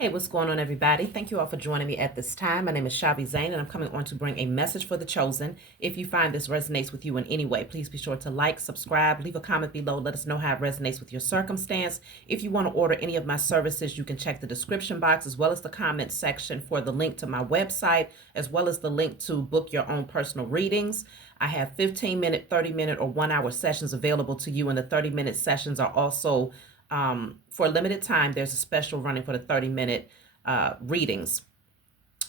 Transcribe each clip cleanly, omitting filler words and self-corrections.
Hey, what's going on, everybody? Thank you all for joining me at this time. My name is Shavi Zane, and I'm coming on to bring a message for the chosen. If you find this resonates with you in any way, please be sure to like, subscribe, leave a comment below. Let us know how it resonates with your circumstance. If you want to order any of my services, you can check the description box as well as the comment section for the link to my website, as well as the link to book your own personal readings. I have 15-minute, 30-minute, or 1-hour sessions available to you, and the 30-minute sessions are also for a limited time. There's a special running for the 30-minute readings.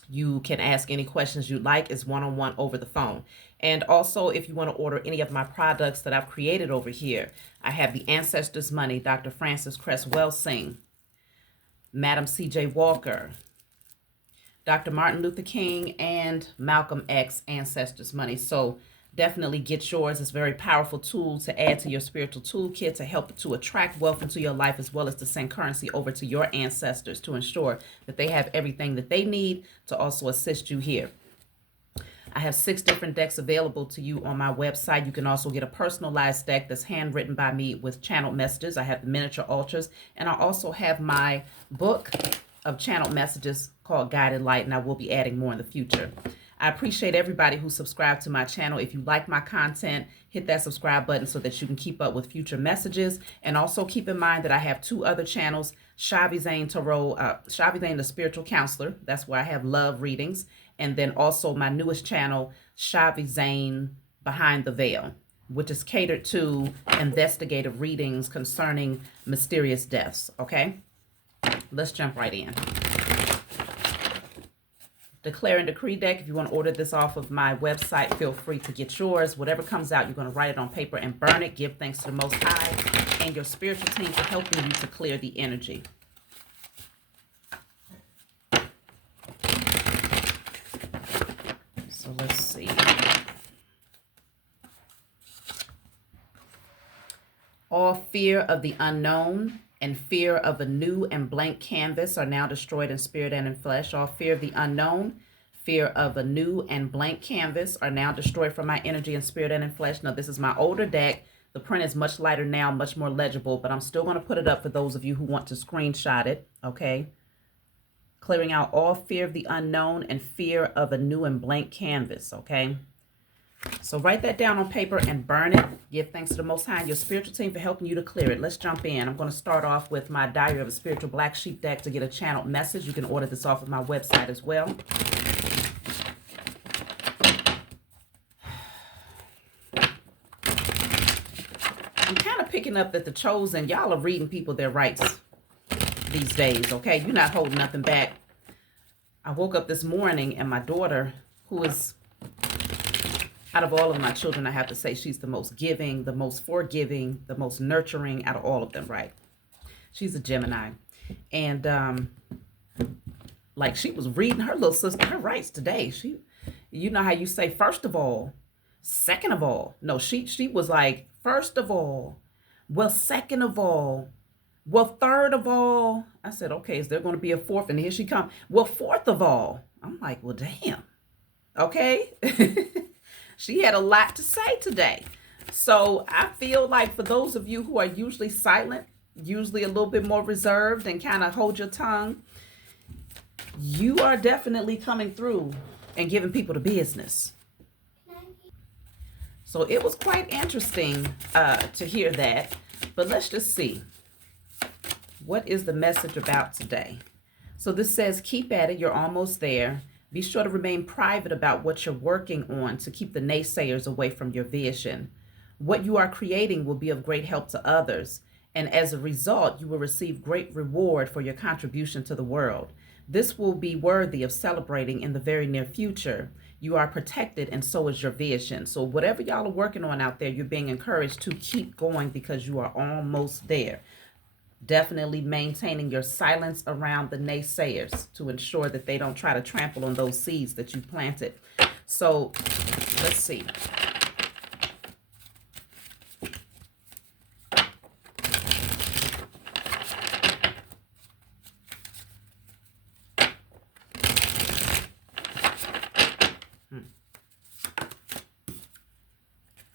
You can ask any questions you'd like. It's one-on-one over the phone. And also, if you want to order any of my products that I've created over here, I have the Ancestors Money, Dr. Francis Cress Welsing, Madam C.J. Walker, Dr. Martin Luther King, and Malcolm X Ancestors Money. So definitely get yours. It's a very powerful tool to add to your spiritual toolkit to help to attract wealth into your life, as well as to send currency over to your ancestors to ensure that they have everything that they need to also assist you here. I have 6 different decks available to you on my website. You can also get a personalized deck that's handwritten by me with channeled messages. I have the miniature altars, and I also have my book of channeled messages called Guided Light, and I will be adding more in the future. I appreciate everybody who subscribed to my channel. If you like my content, hit that subscribe button so that you can keep up with future messages. And also keep in mind that I have 2 other channels, Shavi Zane Tarot, Shavi Zane the Spiritual Counselor. That's where I have love readings. And then also my newest channel, Shavi Zane Behind the Veil, which is catered to investigative readings concerning mysterious deaths. Okay, let's jump right in. Declare and Decree deck. If you want to order this off of my website, feel free to get yours. Whatever comes out, you're going to write it on paper and burn it. Give thanks to the Most High and your spiritual team for helping you to clear the energy. So let's see. All fear of the unknown and fear of a new and blank canvas are now destroyed in spirit and in flesh. All fear of the unknown, fear of a new and blank canvas are now destroyed from my energy and spirit and in flesh. Now, this is my older deck. The print is much lighter now, much more legible, but I'm still going to put it up for those of you who want to screenshot it, okay? Clearing out all fear of the unknown and fear of a new and blank canvas, okay? So write that down on paper and burn it. Give thanks to the Most High and your spiritual team for helping you to clear it. Let's jump in. I'm going to start off with my Diary of a Spiritual Black Sheep deck to get a channeled message. You can order this off of my website as well. I'm kind of picking up that the chosen, y'all are reading people their rights these days, okay? You're not holding nothing back. I woke up this morning and my daughter, who is... out of all of my children, I have to say she's the most giving, the most forgiving, the most nurturing out of all of them, right? She's a Gemini. And like she was reading her little sister her rights today. You know how you say first of all, second of all. No, she was like, first of all, well, second of all, well, third of all. I said, okay, is there going to be a fourth? And here she comes. Well, fourth of all. I'm like, well, damn. Okay. She had a lot to say today. So I feel like for those of you who are usually silent, usually a little bit more reserved and kind of hold your tongue, you are definitely coming through and giving people the business. So it was quite interesting to hear that. But let's just see. What is the message about today? So this says, keep at it. You're almost there. Be sure to remain private about what you're working on to keep the naysayers away from your vision. What you are creating will be of great help to others, and as a result, you will receive great reward for your contribution to the world. This will be worthy of celebrating in the very near future. You are protected, and so is your vision. So whatever y'all are working on out there, you're being encouraged to keep going because you are almost there. Definitely maintaining your silence around the naysayers to ensure that they don't try to trample on those seeds that you planted. So let's see.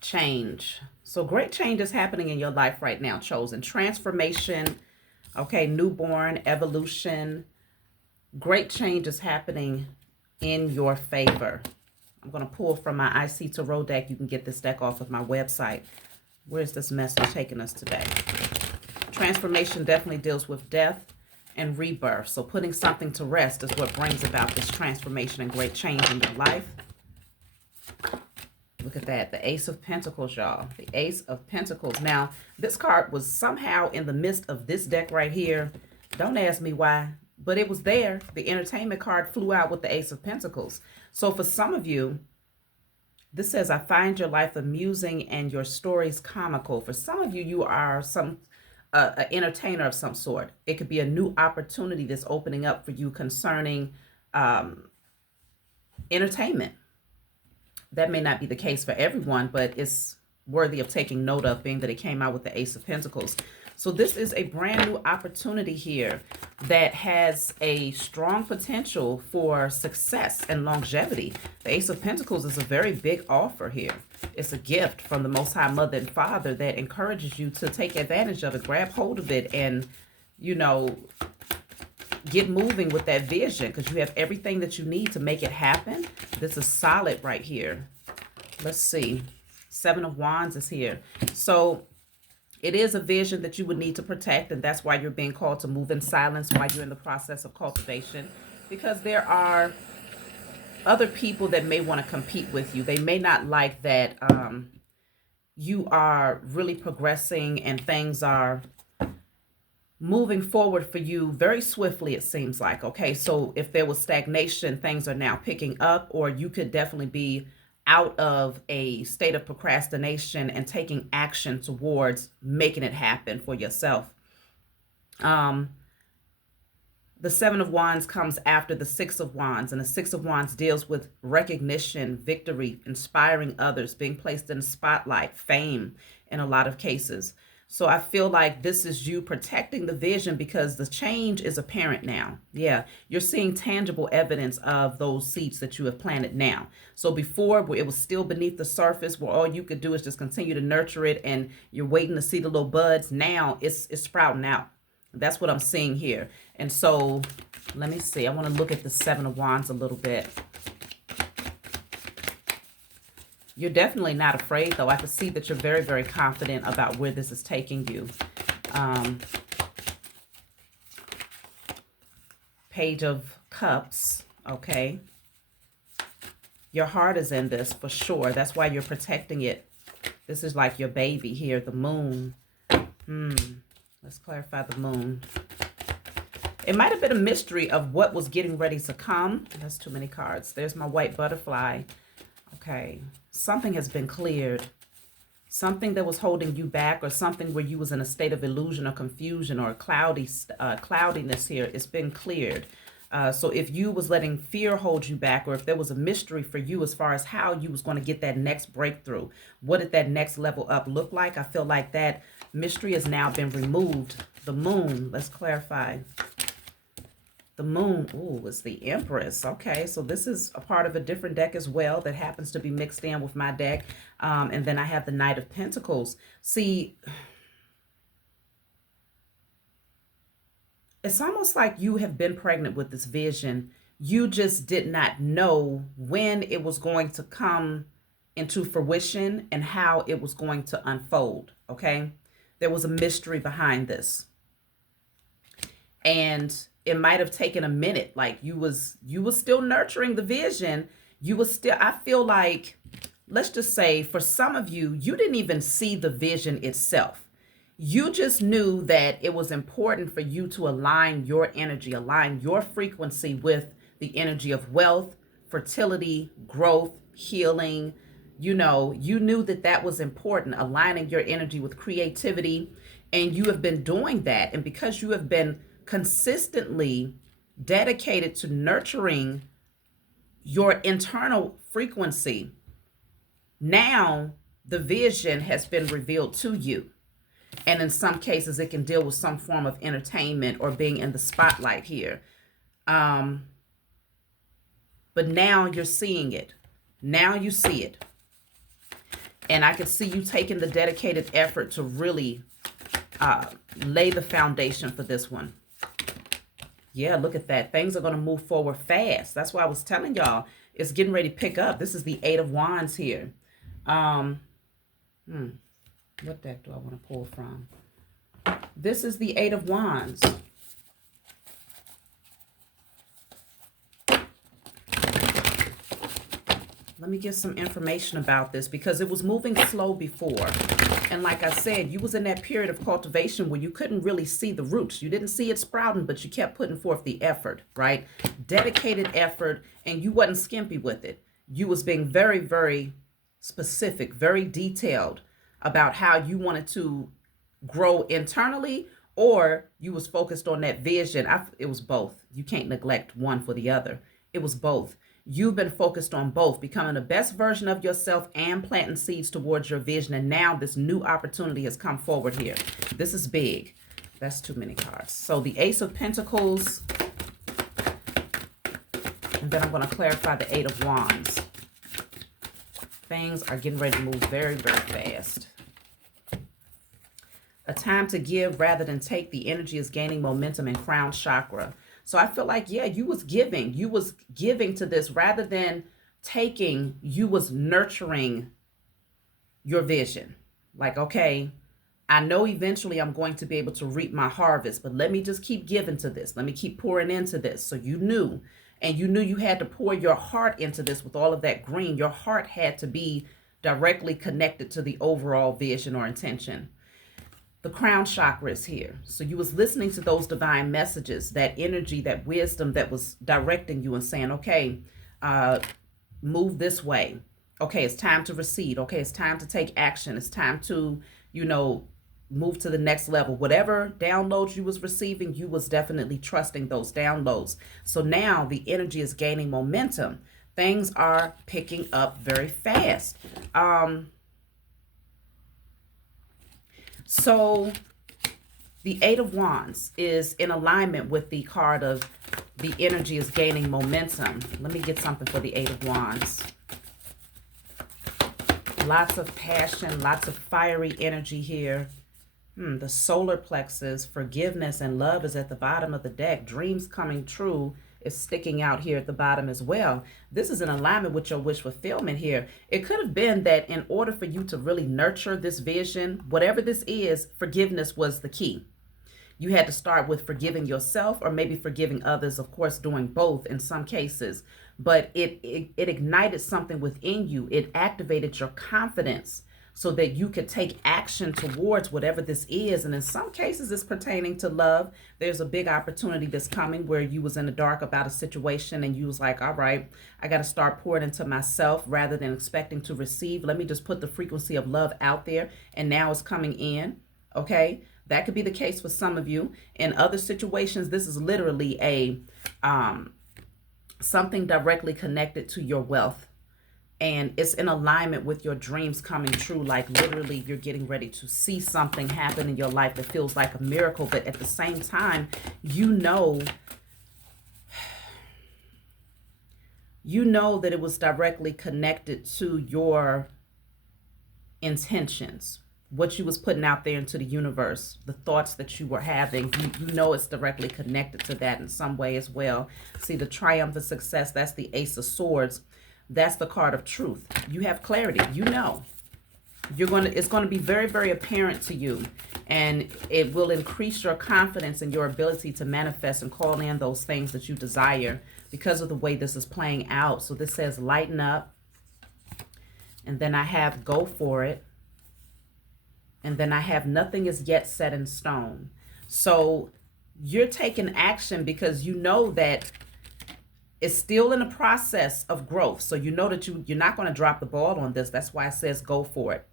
Change. So great change is happening in your life right now, chosen. Transformation, okay, newborn, evolution, Great change is happening in your favor. I'm going to pull from my IC Tarot deck. You can get this deck off of my website. Where's this message taking us today? Transformation definitely deals with death and rebirth. So putting something to rest is what brings about this transformation and great change in your life. Look at that. The Ace of Pentacles, y'all. The Ace of Pentacles. Now, this card was somehow in the midst of this deck right here. Don't ask me why, but it was there. The entertainment card flew out with the Ace of Pentacles. So for some of you, this says, I find your life amusing and your stories comical. For some of you, you are an entertainer of some sort. It could be a new opportunity that's opening up for you concerning entertainment. That may not be the case for everyone, but it's worthy of taking note of, being that it came out with the Ace of Pentacles. So this is a brand new opportunity here that has a strong potential for success and longevity. The Ace of Pentacles is a very big offer here. It's a gift from the Most High Mother and Father that encourages you to take advantage of it, grab hold of it, and, you know, get moving with that vision, because you have everything that you need to make it happen. This is solid right here. Let's see. Seven of Wands is here. So it is a vision that you would need to protect, and that's why you're being called to move in silence while you're in the process of cultivation, because there are other people that may want to compete with you. They may not like that you are really progressing and things are moving forward for you very swiftly, it seems like. Okay, so if there was stagnation, things are now picking up, or you could definitely be out of a state of procrastination and taking action towards making it happen for yourself. The Seven of Wands comes after the Six of Wands, and the Six of Wands deals with recognition, victory, inspiring others, being placed in the spotlight, fame in a lot of cases. So I feel like this is you protecting the vision because the change is apparent now. Yeah, you're seeing tangible evidence of those seeds that you have planted now. So before, where it was still beneath the surface, where all you could do is just continue to nurture it and you're waiting to see the little buds, now it's sprouting out. That's what I'm seeing here. And so let me see. I want to look at the Seven of Wands a little bit. You're definitely not afraid, though. I can see that you're very, very confident about where this is taking you. Page of Cups, okay? Your heart is in this for sure. That's why you're protecting it. This is like your baby here, the moon. Let's clarify the moon. It might have been a mystery of what was getting ready to come. That's too many cards. There's my white butterfly. Okay, something has been cleared. Something that was holding you back, or something where you was in a state of illusion or confusion or cloudiness here, it's been cleared. So if you was letting fear hold you back, or if there was a mystery for you as far as how you was going to get that next breakthrough, what did that next level up look like? I feel like that mystery has now been removed. The moon, let's clarify. The moon, ooh, is the Empress. Okay, so this is a part of a different deck as well that happens to be mixed in with my deck. And then I have the Knight of Pentacles. See, it's almost like you have been pregnant with this vision. You just did not know when it was going to come into fruition and how it was going to unfold, okay? There was a mystery behind this. And it might have taken a minute. Like you was still nurturing the vision. You was still, I feel like, let's just say for some of you, you didn't even see the vision itself. You just knew that it was important for you to align your energy, align your frequency with the energy of wealth, fertility, growth, healing. You know, you knew that that was important, aligning your energy with creativity. And you have been doing that. And because you have been consistently dedicated to nurturing your internal frequency, now the vision has been revealed to you. And in some cases, it can deal with some form of entertainment or being in the spotlight here. But now you're seeing it. Now you see it. And I can see you taking the dedicated effort to really lay the foundation for this one. Yeah, look at that. Things are going to move forward fast. That's why I was telling y'all it's getting ready to pick up. This is the Eight of Wands here. Um, what deck do I want to pull from? This is the Eight of Wands. Let me get some information about this because it was moving slow before. And like I said, you was in that period of cultivation where you couldn't really see the roots. You didn't see it sprouting, but you kept putting forth the effort, right? Dedicated effort, and you wasn't skimpy with it. You was being very, very specific, very detailed about how you wanted to grow internally, or you was focused on that vision. It was both. You can't neglect one for the other. It was both. You've been focused on both, becoming the best version of yourself and planting seeds towards your vision. And now this new opportunity has come forward here. This is big. That's too many cards. So the Ace of Pentacles. And then I'm going to clarify the Eight of Wands. Things are getting ready to move very, very fast. A time to give rather than take. The energy is gaining momentum in crown chakra. So I feel like, yeah, you was giving. You was giving to this rather than taking. You was nurturing your vision. Like, okay, I know eventually I'm going to be able to reap my harvest, but let me just keep giving to this. Let me keep pouring into this. So you knew, and you knew you had to pour your heart into this with all of that green. Your heart had to be directly connected to the overall vision or intention. The crown chakra is here. So you was listening to those divine messages, that energy, that wisdom that was directing you and saying, okay, move this way. Okay, it's time to recede. Okay, it's time to take action. It's time to, move to the next level. Whatever downloads you was receiving, you was definitely trusting those downloads. So now the energy is gaining momentum. Things are picking up very fast. So the Eight of Wands is in alignment with the card of the energy is gaining momentum. Let me get something for the Eight of Wands. Lots of passion, lots of fiery energy here. The solar plexus, forgiveness and love is at the bottom of the deck. Dreams coming true is sticking out here at the bottom as well. This is in alignment with your wish fulfillment here. It could have been that in order for you to really nurture this vision, whatever this is, forgiveness was the key. You had to start with forgiving yourself or maybe forgiving others, of course, doing both in some cases. But it ignited something within you. It activated your confidence so that you could take action towards whatever this is. And in some cases, it's pertaining to love. There's a big opportunity that's coming where you was in the dark about a situation and you was like, all right, I got to start pouring into myself rather than expecting to receive. Let me just put the frequency of love out there. And now it's coming in. Okay. That could be the case for some of you. In other situations, this is literally a something directly connected to your wealth. And it's in alignment with your dreams coming true. Like literally you're getting ready to see something happen in your life that feels like a miracle. But at the same time, you know that it was directly connected to your intentions, what you was putting out there into the universe, the thoughts that you were having. You know it's directly connected to that in some way as well. See, the triumph of success, that's the Ace of Swords. That's the card of truth. You have clarity. You know. It's going to be very, very apparent to you. And it will increase your confidence and your ability to manifest and call in those things that you desire because of the way this is playing out. So this says lighten up. And then I have go for it. And then I have nothing is yet set in stone. So you're taking action because you know that it's still in a process of growth. So you know that you're not going to drop the ball on this. That's why it says go for it.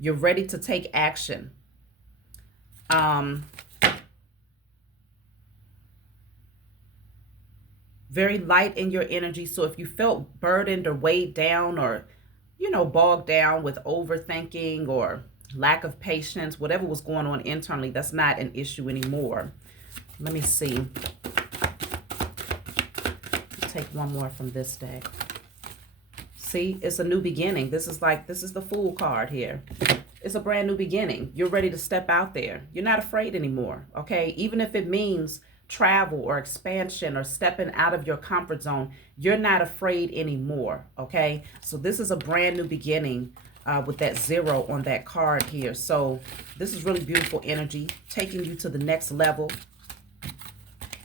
You're ready to take action. Very light in your energy. So if you felt burdened or weighed down or, bogged down with overthinking or lack of patience, whatever was going on internally, that's not an issue anymore. Let me see. Take one more from this deck. See, it's a new beginning. This is the Fool card here. It's a brand new beginning. You're ready to step out there. You're not afraid anymore, okay? Even if it means travel or expansion or stepping out of your comfort zone. You're not afraid anymore, okay? So this is a brand new beginning with that 0 on that card here. So this is really beautiful energy, taking you to the next level.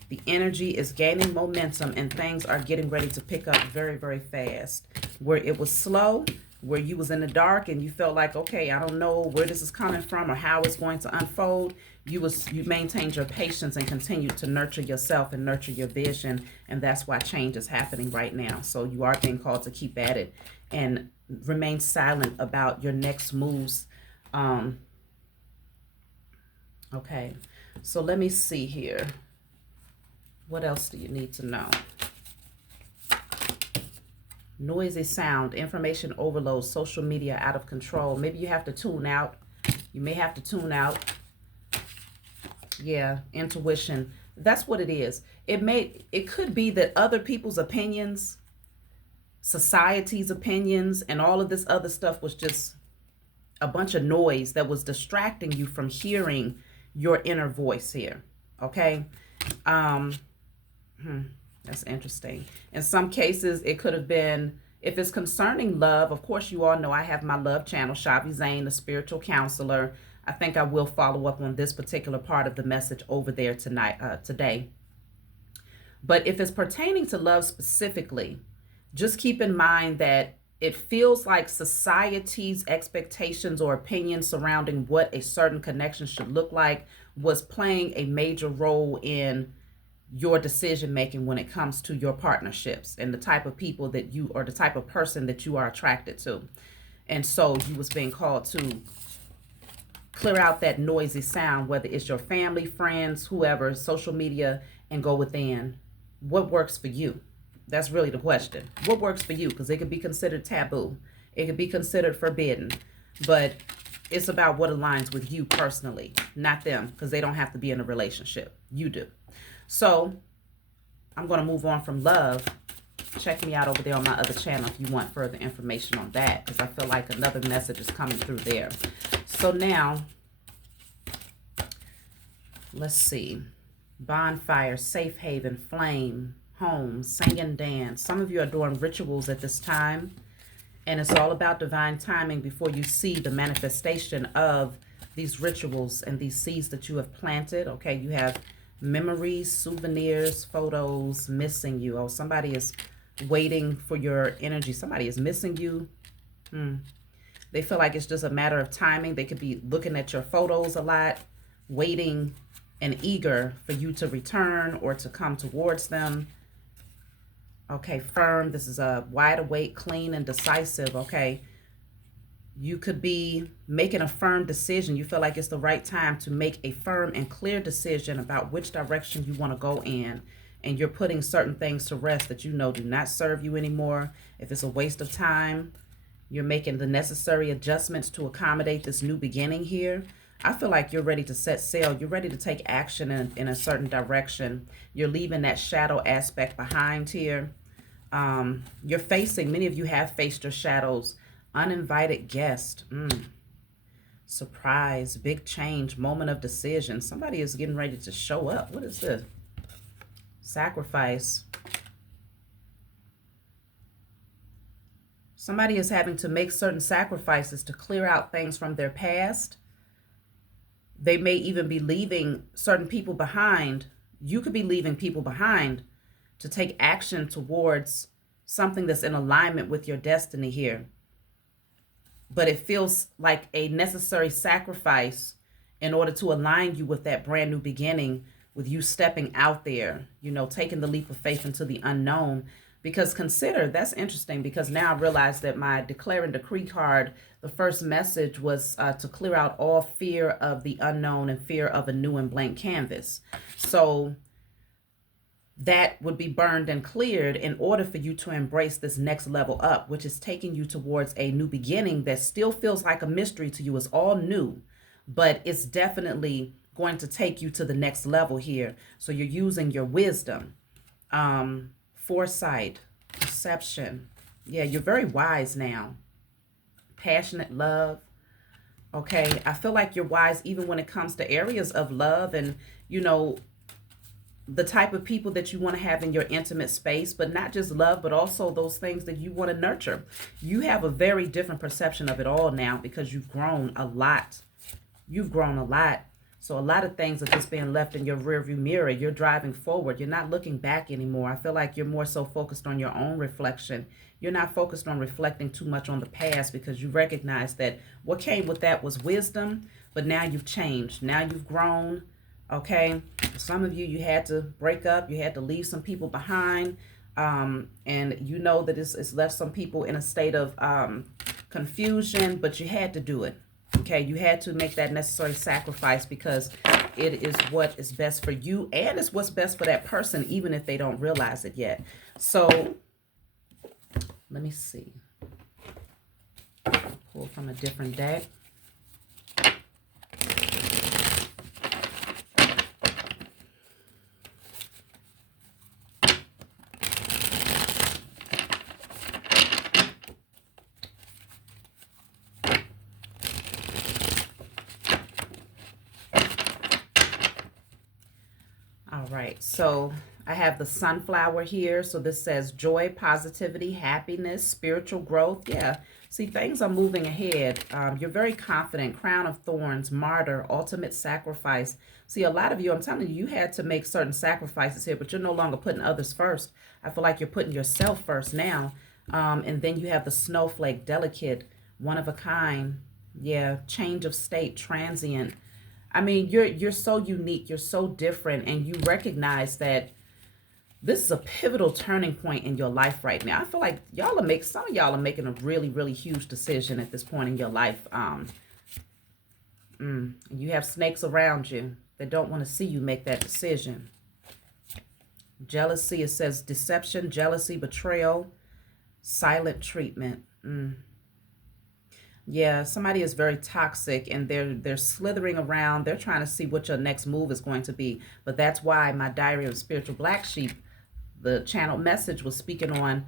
The energy is gaining momentum and things are getting ready to pick up very, very fast. Where it was slow, where you was in the dark and you felt like, okay, I don't know where this is coming from or how it's going to unfold, you maintained your patience and continued to nurture yourself and nurture your vision, and that's why change is happening right now. So you are being called to keep at it and remain silent about your next moves. Okay, so let me see here. What else do you need to know? Noisy sound, information overload, social media out of control. Maybe you have to tune out. You may have to tune out. Yeah, intuition. That's what it is. It could be that other people's opinions, society's opinions, and all of this other stuff was just a bunch of noise that was distracting you from hearing your inner voice here. Okay? That's interesting. In some cases, it could have been, if it's concerning love, of course, you all know I have my love channel, Shavi Zane, the spiritual counselor. I think I will follow up on this particular part of the message over there today. But if it's pertaining to love specifically, just keep in mind that it feels like society's expectations or opinions surrounding what a certain connection should look like was playing a major role in your decision making when it comes to your partnerships and the type of people that you, or the type of person that you are attracted to. And so you was being called to clear out that noisy sound, whether it's your family, friends, whoever, social media, and go within. What works for you? That's really the question. What works for you? Because it could be considered taboo. It could be considered forbidden. But it's about what aligns with you personally, not them, because they don't have to be in a relationship. You do. So I'm going to move on from love. Check me out over there on my other channel if you want further information on that, because I feel like another message is coming through there. So now, let's see. Bonfire, safe haven, flame, home, sing and dance. Some of you are doing rituals at this time, and it's all about divine timing before you see the manifestation of these rituals and these seeds that you have planted. Okay, you have memories, souvenirs, photos missing you. Oh, somebody is waiting for your energy. Somebody is missing you. They feel like it's just a matter of timing. They could be looking at your photos a lot, waiting and eager for you to return or to come towards them. Okay, firm. This is a wide awake, clean, and decisive. Okay, you could be making a firm decision. You feel like it's the right time to make a firm and clear decision about which direction you want to go in. And you're putting certain things to rest that you know do not serve you anymore. If it's a waste of time, you're making the necessary adjustments to accommodate this new beginning here. I feel like you're ready to set sail. You're ready to take action in a certain direction. You're leaving that shadow aspect behind here. You're facing, many of you have faced your shadows. Uninvited guest. Surprise, big change, moment of decision. Somebody is getting ready to show up. What is this? Sacrifice. Somebody is having to make certain sacrifices to clear out things from their past. They may even be leaving certain people behind. You could be leaving people behind to take action towards something that's in alignment with your destiny here. But it feels like a necessary sacrifice in order to align you with that brand new beginning, with you stepping out there, you know, taking the leap of faith into the unknown. Because consider, that's interesting, because now I realize that my declare and decree card, the first message was to clear out all fear of the unknown and fear of a new and blank canvas. So that would be burned and cleared in order for you to embrace this next level up, which is taking you towards a new beginning that still feels like a mystery to you. It's all new, but it's definitely going to take you to the next level here. So you're using your wisdom, foresight, perception. Yeah, you're very wise now. Passionate love. Okay, I feel like you're wise even when it comes to areas of love and, you know, the type of people that you want to have in your intimate space, but not just love, but also those things that you want to nurture. You have a very different perception of it all now because you've grown a lot. You've grown a lot. So a lot of things are just being left in your rearview mirror. You're driving forward. You're not looking back anymore. I feel like you're more so focused on your own reflection. You're not focused on reflecting too much on the past because you recognize that what came with that was wisdom, but now you've changed. Now you've grown. Okay, some of you, you had to break up, you had to leave some people behind, and you know that it's left some people in a state of confusion, but you had to do it. Okay, you had to make that necessary sacrifice because it is what is best for you, and it's what's best for that person, even if they don't realize it yet. So let me see. Pull from a different deck. All right, so I have the sunflower here. So this says joy, positivity, happiness, spiritual growth. Yeah, see, things are moving ahead. You're very confident. Crown of thorns, martyr, ultimate sacrifice. See, a lot of you, I'm telling you, you had to make certain sacrifices here, but you're no longer putting others first. I feel like you're putting yourself first now. And then you have the snowflake, delicate, one of a kind. Yeah, change of state, transient. I mean, you're so unique, you're so different, and you recognize that this is a pivotal turning point in your life right now. I feel like some of y'all are making a really, really huge decision at this point in your life. You have snakes around you that don't want to see you make that decision. Jealousy, it says deception, jealousy, betrayal, silent treatment. Yeah, somebody is very toxic and they're slithering around. They're trying to see what your next move is going to be. But that's why my Diary of Spiritual Black Sheep, the channel message was speaking on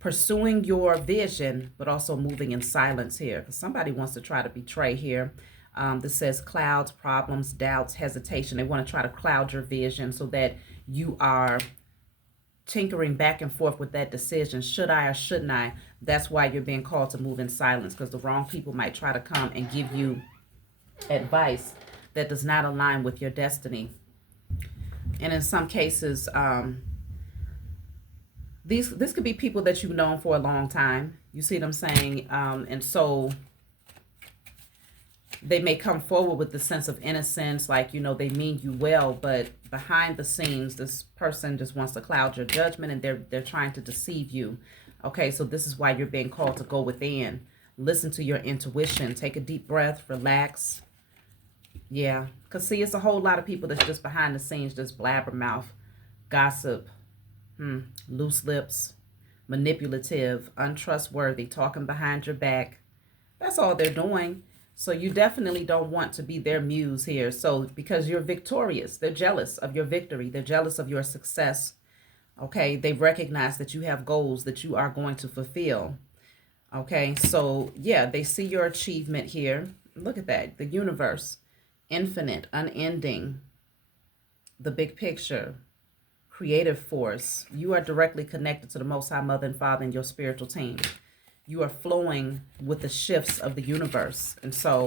pursuing your vision, but also moving in silence here. Because somebody wants to try to betray here. This says clouds, problems, doubts, hesitation. They want to try to cloud your vision so that you are tinkering back and forth with that decision. Should I or shouldn't I? That's why you're being called to move in silence, because the wrong people might try to come and give you advice that does not align with your destiny. And in some cases, this could be people that you've known for a long time. You see what I'm saying? And so they may come forward with the sense of innocence, like, you know, they mean you well, but behind the scenes, this person just wants to cloud your judgment, and they're trying to deceive you. Okay, so this is why you're being called to go within. Listen to your intuition. Take a deep breath. Relax. Yeah, because see, it's a whole lot of people that's just behind the scenes, just blabbermouth, gossip, loose lips, manipulative, untrustworthy, talking behind your back. That's all they're doing. So you definitely don't want to be their muse here. So because you're victorious, they're jealous of your victory. They're jealous of your success. Okay, they recognize that you have goals that you are going to fulfill. Okay, so yeah, they see your achievement here. Look at that, the universe, infinite, unending, the big picture, creative force. You are directly connected to the Most High Mother and Father and your spiritual team. You are flowing with the shifts of the universe. And so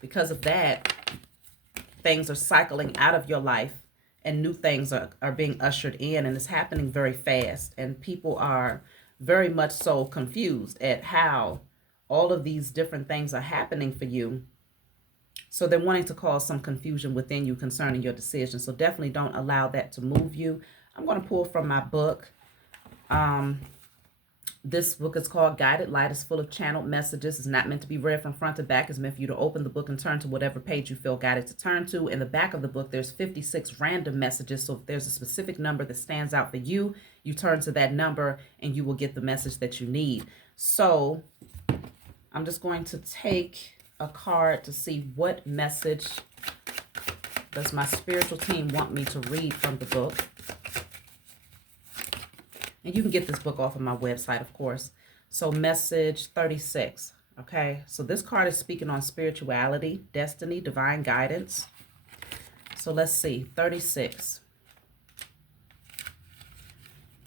because of that, things are cycling out of your life and new things are being ushered in, and it's happening very fast. And people are very much so confused at how all of these different things are happening for you. So they're wanting to cause some confusion within you concerning your decision. So definitely don't allow that to move you. I'm going to pull from my book. This book is called Guided Light. It's full of channeled messages. It's not meant to be read from front to back. It's meant for you to open the book and turn to whatever page you feel guided to turn to. In the back of the book, there's 56 random messages. So if there's a specific number that stands out for you, you turn to that number and you will get the message that you need. So I'm just going to take a card to see what message does my spiritual team want me to read from the book. And you can get this book off of my website, of course. So message 36, okay? So this card is speaking on spirituality, destiny, divine guidance. So let's see, 36.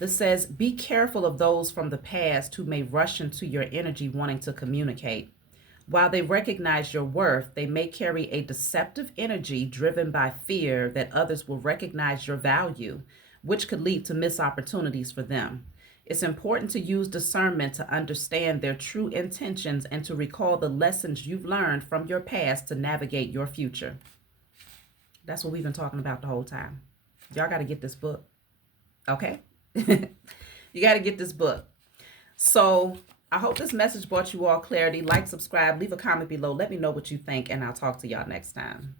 This says, be careful of those from the past who may rush into your energy wanting to communicate. While they recognize your worth, they may carry a deceptive energy driven by fear that others will recognize your value, which could lead to missed opportunities for them. It's important to use discernment to understand their true intentions and to recall the lessons you've learned from your past to navigate your future. That's what we've been talking about the whole time. Y'all got to get this book. Okay? You got to get this book. So I hope this message brought you all clarity. Like, subscribe, leave a comment below. Let me know what you think, and I'll talk to y'all next time.